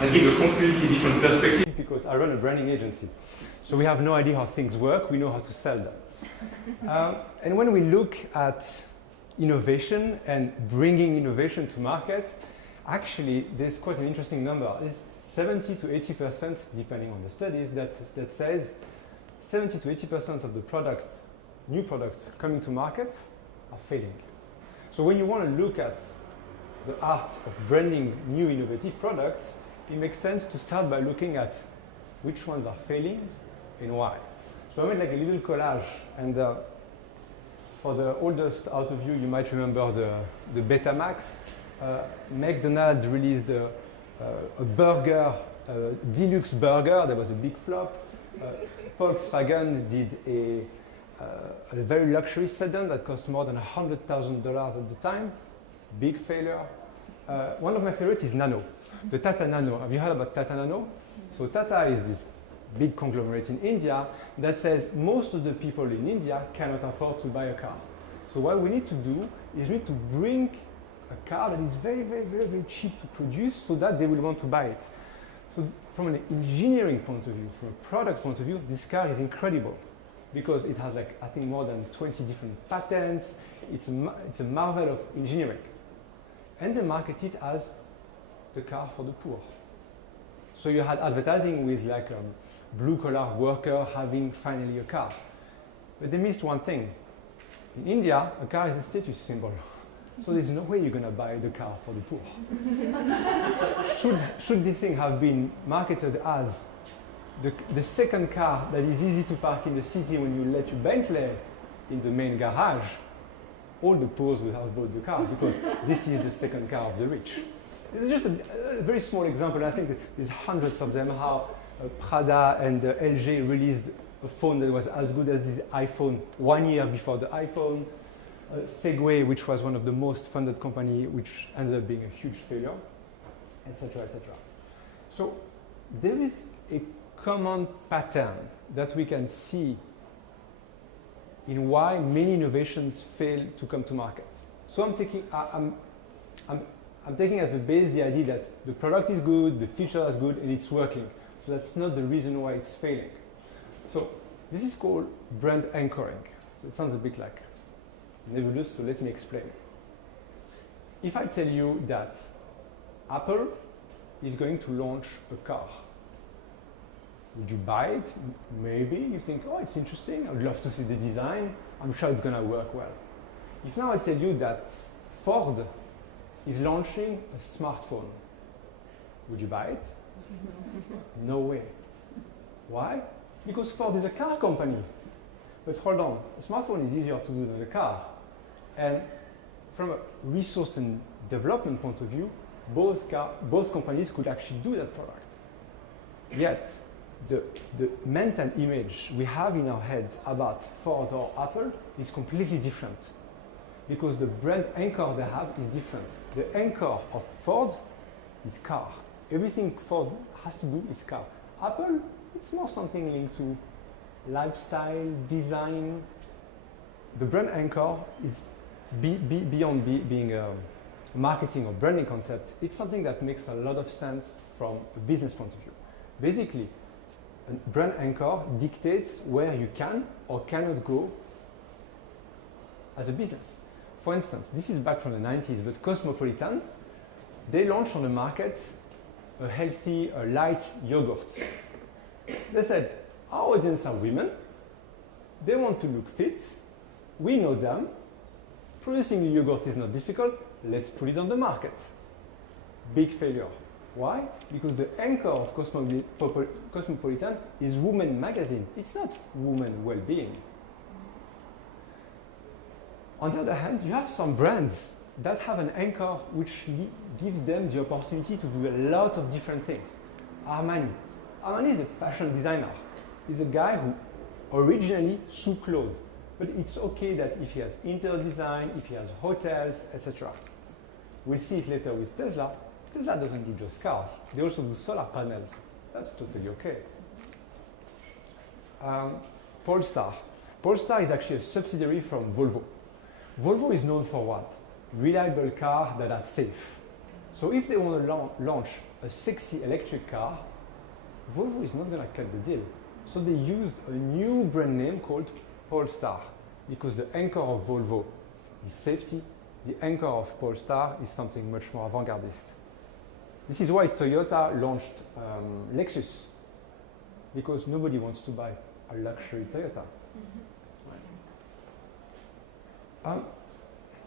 I give a completely different perspective because I run a branding agency. So we have no idea how things work, we know how to sell them. And when we look at innovation and bringing innovation to market, actually there's quite an interesting number. It's 70 to 80%, depending on the studies, that says 70 to 80% of the new products coming to market are failing. So when you want to look at the art of branding new innovative products, it makes sense to start by looking at which ones are failing and why. So I made like a little collage, and for the oldest out of you, you might remember the Betamax. McDonald's released a burger, deluxe burger. There was a big flop. Volkswagen did a very luxury sedan that cost more than $100,000 at the time. Big failure. One of my favorites is Nano, the Tata Nano. Have you heard about Tata Nano? So Tata is this big conglomerate in India that says most of the people in India cannot afford to buy a car. So what we need to do is we need to bring a car that is very, very, very, very cheap to produce so that they will want to buy it. So from an engineering point of view, from a product point of view, this car is incredible because it has like, I think, more than 20 different patents. It's a marvel of engineering. And they market it as the car for the poor. So you had advertising with like blue-collar worker having finally a car. But they missed one thing. In India, a car is a status symbol. So there's no way you're going to buy the car for the poor. Should this thing have been marketed as the second car that is easy to park in the city when you let your Bentley in the main garage, all the poor will have bought the car because this is the second car of the rich. It's just a very small example. I think that there's hundreds of them, how Prada and LG released a phone that was as good as the iPhone 1 year before the iPhone. Segway, which was one of the most funded company, which ended up being a huge failure, etc., etc. So there is a common pattern that we can see in why many innovations fail to come to market. So I'm taking as a base the idea that the product is good, the feature is good, and it's working. So that's not the reason why it's failing. So this is called brand anchoring. So it sounds a bit like nebulous, so let me explain. If I tell you that Apple is going to launch a car, would you buy it? Maybe. You think, oh, it's interesting. I would love to see the design. I'm sure it's going to work well. If now I tell you that Ford is launching a smartphone, would you buy it? No way. Why? Because Ford is a car company. But hold on, a smartphone is easier to do than a car. And from a resource and development point of view, both companies could actually do that product. Yet, the mental image we have in our head about Ford or Apple is completely different. Because the brand anchor they have is different. The anchor of Ford is car. Everything Ford has to do is car. Apple, it's more something linked to lifestyle, design. The brand anchor is beyond being a marketing or branding concept. It's something that makes a lot of sense from a business point of view. Basically, a brand anchor dictates where you can or cannot go as a business. For instance, this is back from the 90s, but Cosmopolitan, they launched on the market a healthy, light yogurt. They said, our audience are women, they want to look fit, we know them, producing a yogurt is not difficult, let's put it on the market. Big failure. Why? Because the anchor of Cosmopolitan is Women magazine. It's not women well-being. On the other hand, you have some brands that have an anchor which gives them the opportunity to do a lot of different things. Armani. Armani is a fashion designer. He's a guy who originally sewed clothes. But it's okay that if he has interior design, if he has hotels, etc. We'll see it later with Tesla. Tesla doesn't do just cars. They also do solar panels. That's totally okay. Polestar. Polestar is actually a subsidiary from Volvo. Volvo is known for what? Reliable cars that are safe. So if they want to launch a sexy electric car, Volvo is not going to cut the deal. So they used a new brand name called Polestar, because the anchor of Volvo is safety, the anchor of Polestar is something much more avant-gardist. This is why Toyota launched Lexus, because nobody wants to buy a luxury Toyota.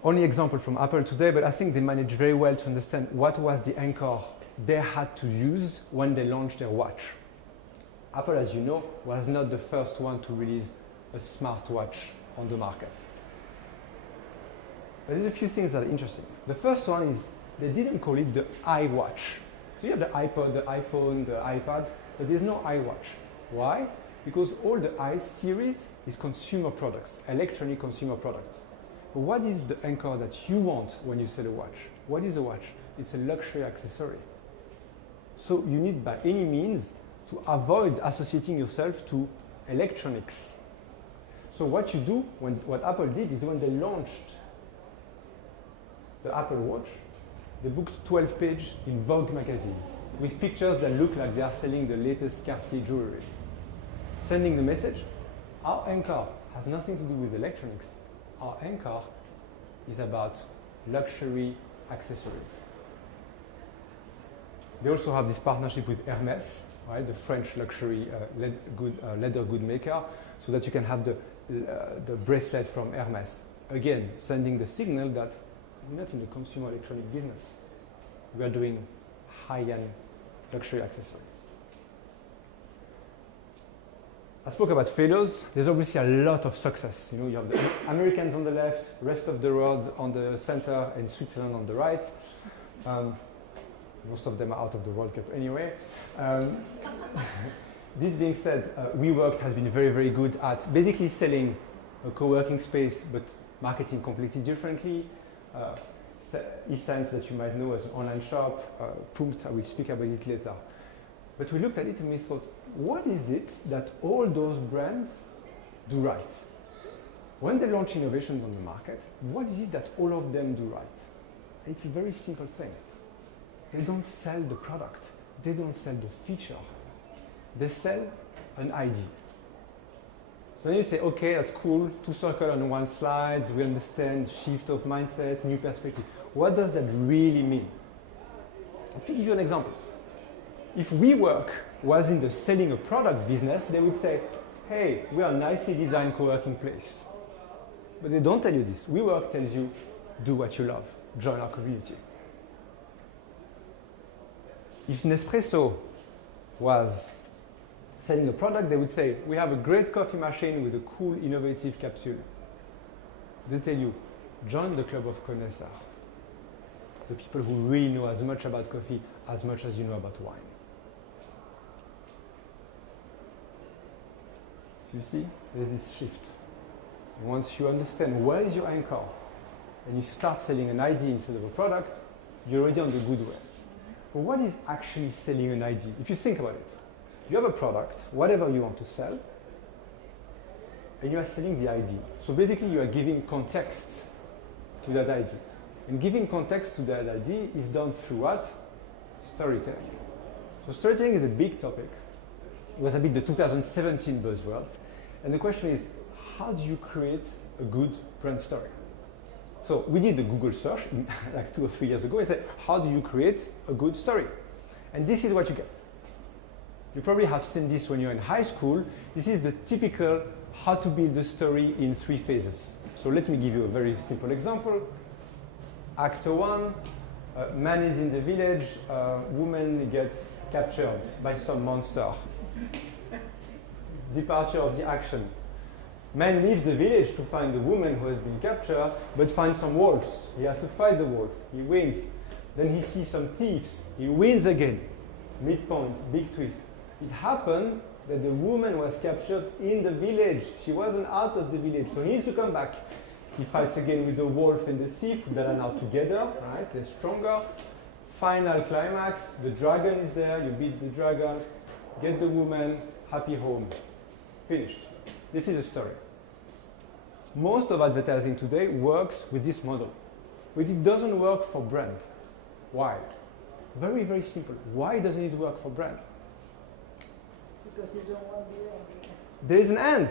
Only example from Apple today, but I think they managed very well to understand what was the anchor they had to use when they launched their watch. Apple, as you know, was not the first one to release a smartwatch on the market. But there's a few things that are interesting. The first one is they didn't call it the iWatch. So you have the iPod, the iPhone, the iPad, but there's no iWatch. Why? Because all the i series is consumer products, electronic consumer products. But what is the anchor that you want when you sell a watch? What is a watch? It's a luxury accessory. So you need by any means to avoid associating yourself to electronics. So what you do, what Apple did is when they launched the Apple Watch, they booked 12 pages in Vogue magazine with pictures that look like they are selling the latest Cartier jewelry. Sending the message, our anchor has nothing to do with electronics. Our anchor is about luxury accessories. They also have this partnership with Hermès, right, the French luxury leather good maker, so that you can have the bracelet from Hermès. Again, sending the signal that we're not in the consumer electronic business. We are doing high-end luxury accessories. I spoke about failures. There's obviously a lot of success. You know, you have the Americans on the left, rest of the world on the center, and Switzerland on the right. Most of them are out of the World Cup anyway. This being said, WeWork has been very, very good at basically selling a co-working space, but marketing completely differently. Essence, that you might know as an online shop, Punkt, I will speak about it later. But we looked at it and we thought, what is it that all those brands do right? When they launch innovations on the market, what is it that all of them do right? It's a very simple thing. They don't sell the product. They don't sell the feature. They sell an idea. So then you say, okay, that's cool, 2 circles on one slide, we understand shift of mindset, new perspective. What does that really mean? Let me give you an example. If WeWork was in the selling a product business, they would say, hey, we are a nicely designed co-working place. But they don't tell you this. WeWork tells you, do what you love, join our community. If Nespresso was selling a product, they would say, we have a great coffee machine with a cool, innovative capsule. They tell you, join the club of connoisseurs. The people who really know as much about coffee as much as you know about wine. So you see, there's this shift. Once you understand where is your anchor, and you start selling an idea instead of a product, you're already on the good way. But what is actually selling an idea? If you think about it, you have a product, whatever you want to sell, and you are selling the idea. So basically you are giving context to that idea. And giving context to that idea is done through what? Storytelling. So storytelling is a big topic. It was a bit the 2017 buzzword. And the question is, how do you create a good brand story? So we did the Google search like 2 or 3 years ago and said, how do you create a good story? And this is what you get. You probably have seen this when you're in high school. This is the typical how to build a story in 3 phases. So let me give you a very simple example. Act 1, man is in the village, woman gets captured by some monster. Departure of the action. Man leaves the village to find the woman who has been captured, but finds some wolves. He has to fight the wolf. He wins. Then he sees some thieves. He wins again. Midpoint, big twist. It happened that the woman was captured in the village. She wasn't out of the village, so he needs to come back. He fights again with the wolf and the thief that are now together, right? They're stronger. Final climax, the dragon is there, you beat the dragon, get the woman, happy home. Finished. This is a story. Most of advertising today works with this model, but it doesn't work for brand. Why? Very, very simple. Why doesn't it work for brand? Because you don't want the end. There is an end.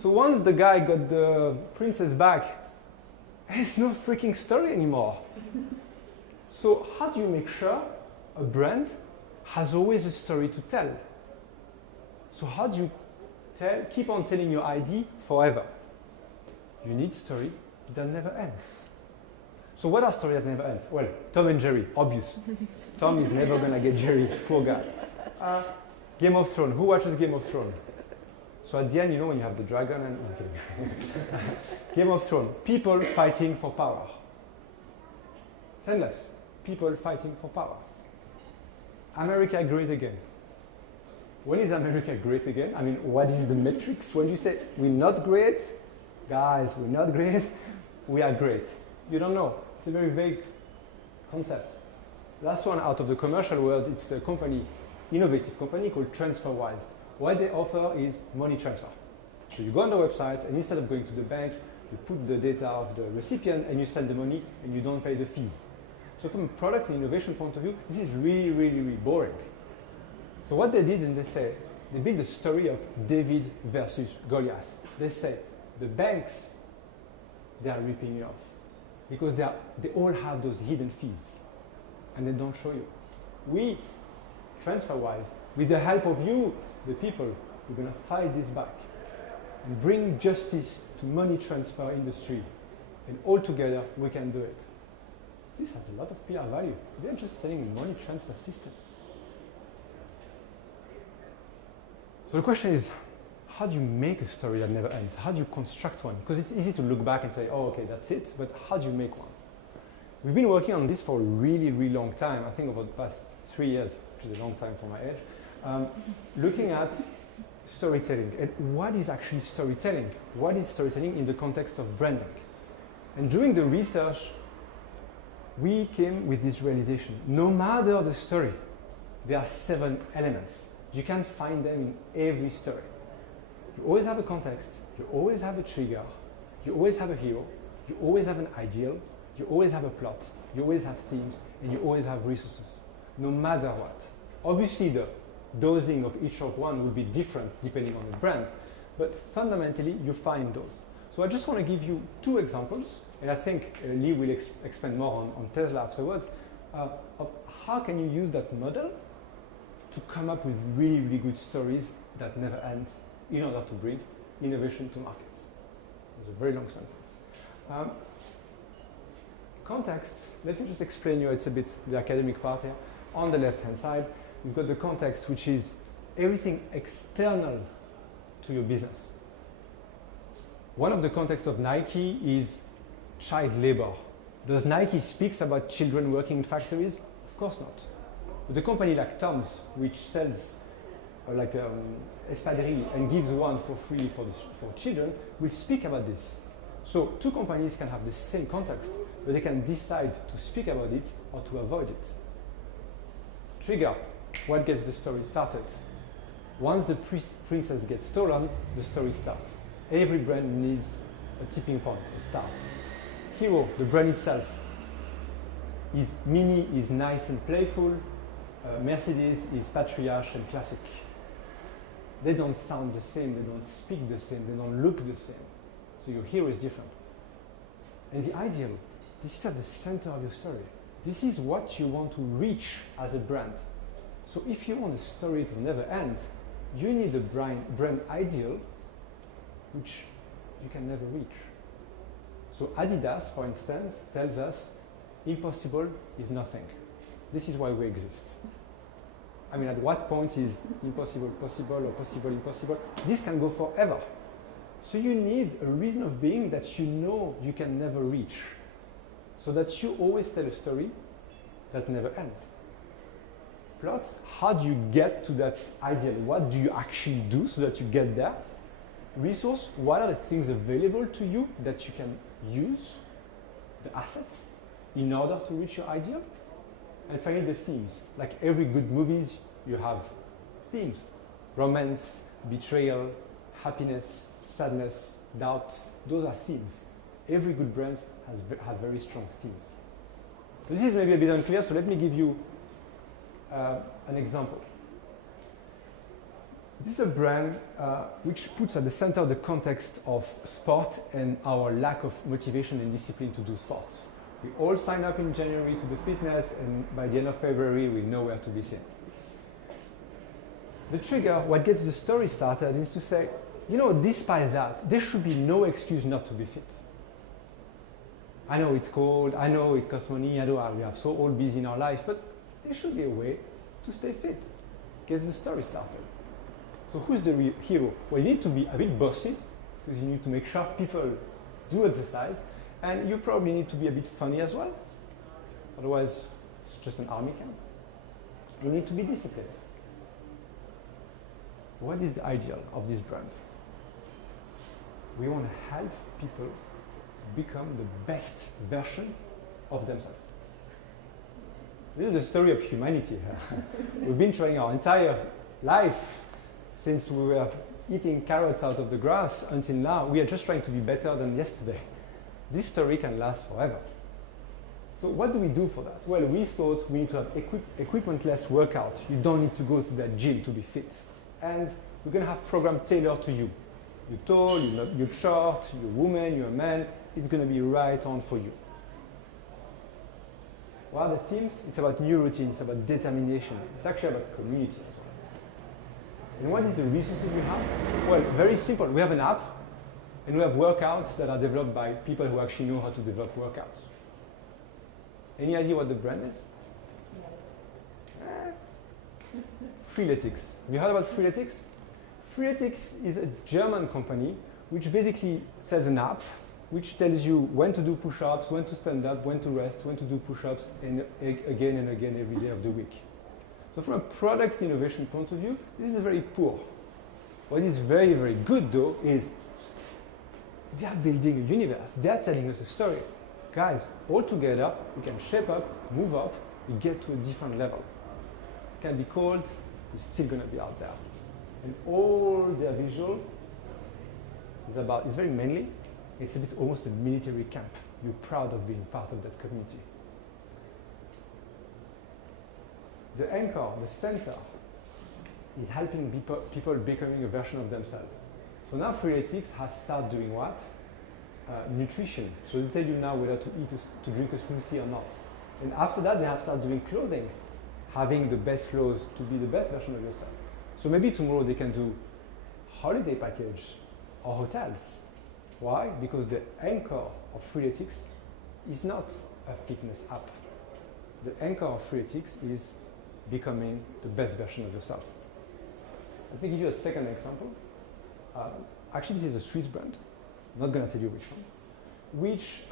So once the guy got the princess back, there's no freaking story anymore. So how do you make sure a brand has always a story to tell? So how do you keep on telling your ID forever? You need story that never ends. So what are stories that never ends? Well, Tom and Jerry, obvious. Tom is never going to get Jerry, poor guy. Game of Thrones, who watches Game of Thrones? So at the end, you know, when you have the dragon and... Okay. Game of Thrones, people fighting for power. Endless. People fighting for power. America great again. When is America great again? I mean, what is the metrics? When you say, we're not great, guys, we're not great, we are great. You don't know. It's a very vague concept. Last one out of the commercial world, it's a company, innovative company called TransferWise. What they offer is money transfer. So you go on the website, and instead of going to the bank, you put the data of the recipient, and you send the money, and you don't pay the fees. So from a product and innovation point of view, this is really, really, really boring. So what they did, and they built the story of David versus Goliath. They say, the banks, they are ripping you off. Because they all have those hidden fees. And they don't show you. We, TransferWise, with the help of you, the people, we're going to fight this back and bring justice to money transfer industry. And all together, we can do it. This has a lot of PR value. They're just selling a money transfer system. So the question is, how do you make a story that never ends? How do you construct one? Because it's easy to look back and say, oh, okay, that's it. But how do you make one? We've been working on this for a really, really long time. I think over the past 3 years, which is a long time for my age. Looking at storytelling. And what is actually storytelling? What is storytelling in the context of branding? And during the research, we came with this realization. No matter the story, there are 7 elements. You can find them in every story. You always have a context, you always have a trigger, you always have a hero, you always have an ideal, you always have a plot, you always have themes, and you always have resources, no matter what. Obviously, the dosing of each of one will be different depending on the brand, but fundamentally, you find those. So I just want to give you 2 examples, and I think Lee will expand more on Tesla afterwards, of how can you use that model to come up with really, really good stories that never end in order to bring innovation to markets. It's a very long sentence. Context, let me just explain you, it's a bit the academic part here. On the left-hand side, you've got the context, which is everything external to your business. One of the contexts of Nike is child labor. Does Nike speak about children working in factories? Of course not. But a company like Tom's, which sells espadrilles and gives one for free for children, will speak about this. So 2 companies can have the same context, but they can decide to speak about it or to avoid it. Trigger, what gets the story started? Once the princess gets stolen, the story starts. Every brand needs a tipping point, a start. Hero, the brand itself. Mini is nice and playful. Mercedes is patriarch and classic. They don't sound the same, they don't speak the same, they don't look the same. So your hero is different. And the ideal, this is at the center of your story. This is what you want to reach as a brand. So if you want a story to never end, you need a brand ideal which you can never reach. So Adidas, for instance, tells us impossible is nothing. This is why we exist. I mean, at what point is impossible possible or possible impossible? This can go forever. So you need a reason of being that you know you can never reach, so that you always tell a story that never ends. Plots, how do you get to that ideal? What do you actually do so that you get there? Resource, what are the things available to you that you can use, the assets, in order to reach your ideal? And finally, the themes. Like every good movies, you have themes. Romance, betrayal, happiness, sadness, doubt. Those are themes. Every good brand has very strong themes. So this is maybe a bit unclear, so let me give you an example. This is a brand which puts at the center of the context of sport and our lack of motivation and discipline to do sports. We all sign up in January to the fitness, and by the end of February, we know where to be seen. The trigger, what gets the story started, is to say, you know, despite that, there should be no excuse not to be fit. I know it's cold, I know it costs money, I know we are so all busy in our lives, but there should be a way to stay fit. Gets the story started. So who's the real hero? Well, you need to be a bit bossy, because you need to make sure people do exercise, and you probably need to be a bit funny as well. Otherwise, it's just an army camp. You need to be disciplined. What is the ideal of this brand? We want to help people become the best version of themselves. This is the story of humanity. We've been trying our entire life since we were eating carrots out of the grass until now. We are just trying to be better than yesterday. This story can last forever. So what do we do for that? Well, we thought we need to have equipment-less workout. You don't need to go to that gym to be fit. And we're going to have program tailored to you. You're tall, you're short, you're a woman, you're a man. It's going to be right on for you. What are the themes? It's about new routines, it's about determination. It's actually about community as well. And what is the resources we have? Well, very simple. We have an app, and we have workouts that are developed by people who actually know how to develop workouts. Any idea what the brand is? Freeletics. Have you heard about Freeletics? Freeletics is a German company which basically sells an app which tells you when to do push-ups, when to stand up, when to rest, when to do push-ups, and again and again every day of the week. So from a product innovation point of view, this is very poor. What is very, very good though is they are building a universe. They are telling us a story. Guys, all together, we can shape up, move up, we get to a different level. It can be cold, it's still going to be out there. And all their visual is very manly. It's a bit almost a military camp. You're proud of being part of that community. The anchor, the center, is helping people becoming a version of themselves. So now Freeletics has started doing what? Nutrition. So they tell you now whether to eat, to drink a smoothie or not. And after that, they have started doing clothing, having the best clothes to be the best version of yourself. So maybe tomorrow they can do holiday package or hotels. Why? Because the anchor of Freeletics is not a fitness app. The anchor of Freeletics is becoming the best version of yourself. Let me give you a second example. Actually, this is a Swiss brand. I'm not going to tell you which one. Which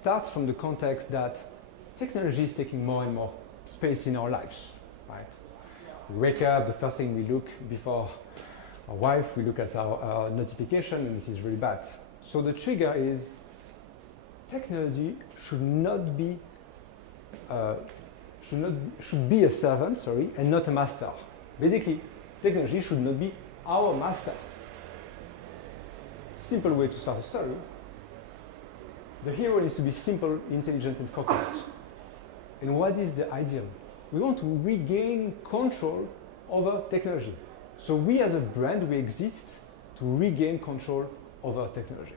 starts from the context that technology is taking more and more space in our lives, right? We wake up, the first thing we look before our wife, we look at our notification, and this is really bad. So the trigger is technology should be a servant, and not a master. Basically, technology should not be our master. Simple way to start a story. The hero needs to be simple, intelligent, and focused. And what is the ideal? We want to regain control over technology. So we as a brand, we exist to regain control over technology.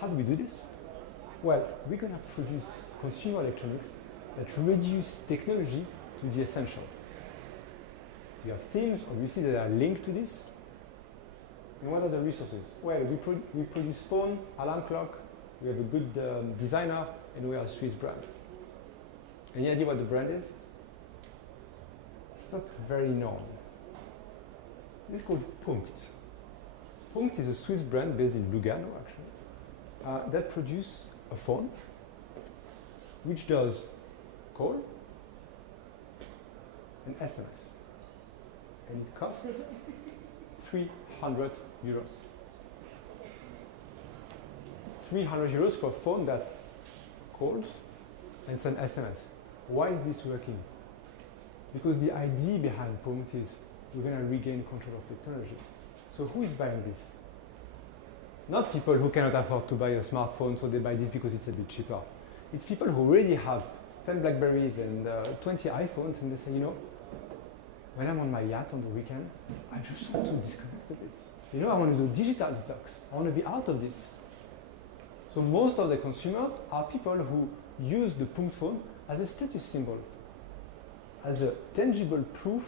How do we do this? Well, we're going to produce consumer electronics that reduce technology to the essential. We have themes, obviously, that are linked to this. And what are the resources? Well, we produce phone, alarm clock, we have a good designer, and we are a Swiss brand. Any idea what the brand is? It's not very known. It's called Punkt. Punkt is a Swiss brand based in Lugano, actually, that produces a phone which does call and SMS. And it costs 300 euros. 300 euros for a phone that calls and sends SMS. Why is this working? Because the idea behind Punkt is we're going to regain control of technology. So who is buying this? Not people who cannot afford to buy a smartphone, so they buy this because it's a bit cheaper. It's people who already have 10 Blackberries and 20 iPhones, and they say, you know, when I'm on my yacht on the weekend, I just want to disconnect a bit. You know, I want to do digital detox. I want to be out of this. So most of the consumers are people who use the Punkt phone as a status symbol, as a tangible proof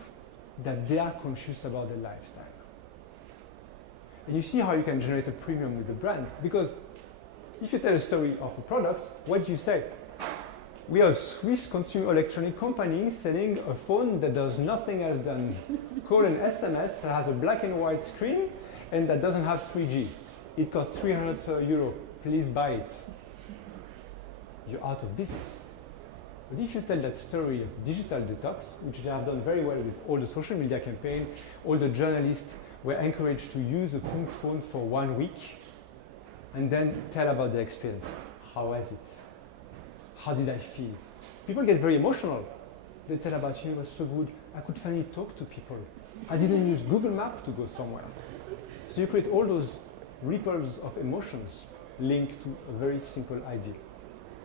that they are conscious about their lifestyle. And you see how you can generate a premium with the brand, because if you tell a story of a product, what do you say? We are a Swiss consumer electronic company selling a phone that does nothing else than call and SMS, that has a black and white screen, and that doesn't have 3G. It costs 300 euro. Please buy it. You're out of business. But if you tell that story of digital detox, which they have done very well with all the social media campaign, all the journalists were encouraged to use a Punkt phone for 1 week, and then tell about their experience. How was it? How did I feel? People get very emotional. They tell about, you know, it was so good. I could finally talk to people. I didn't use Google Maps to go somewhere. So you create all those ripples of emotions linked to a very simple idea.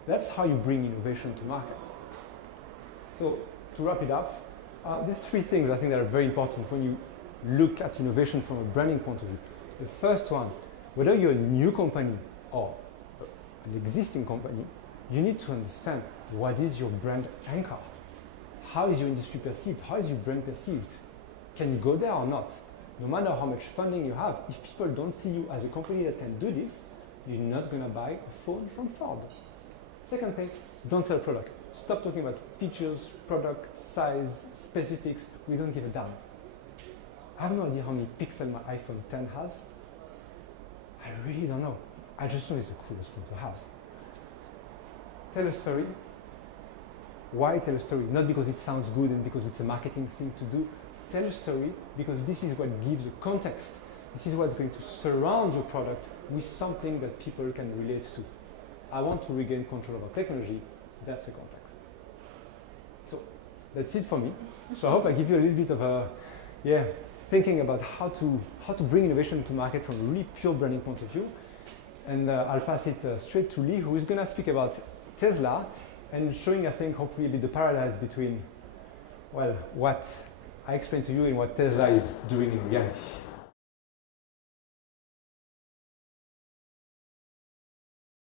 That's how you bring innovation to market. So to wrap it up, there's 3 things I think that are very important when you look at innovation from a branding point of view. The first one, whether you're a new company or an existing company, you need to understand what is your brand anchor. How is your industry perceived? How is your brand perceived? Can you go there or not? No matter how much funding you have, if people don't see you as a company that can do this, you're not going to buy a phone from Ford. Second thing, don't sell product. Stop talking about features, product, size, specifics. We don't give a damn. I have no idea how many pixels my iPhone 10 has. I really don't know. I just know it's the coolest phone to have. Tell a story. Why tell a story? Not because it sounds good and because it's a marketing thing to do. Tell a story because this is what gives a context. This is what's going to surround your product with something that people can relate to. I want to regain control over technology. That's the context. So that's it for me. So I hope I give you a little bit of a, thinking about how to bring innovation to market from a really pure branding point of view. And I'll pass it straight to Lee, who is going to speak about Tesla and showing, I think, hopefully a bit the parallels between, well, what I explained to you and what Tesla is doing in reality.